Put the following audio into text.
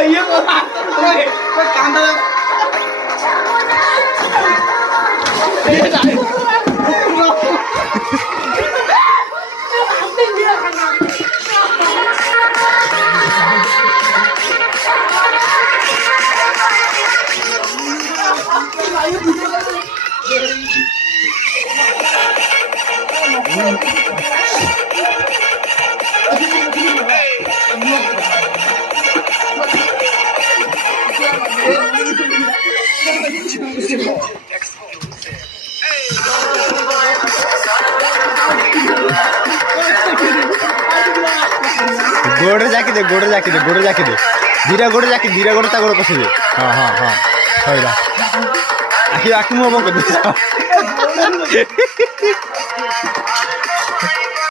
iya kok. Kok kandel. गोड़ जाके दे गोड़ जाके दे गोड़ जाके दे धीरे गोड़ जाके धीरे गोड़ ता गोड़ पसी दे हाँ हाँ हाँ होइला आखि आखि मुंह बंद कर दे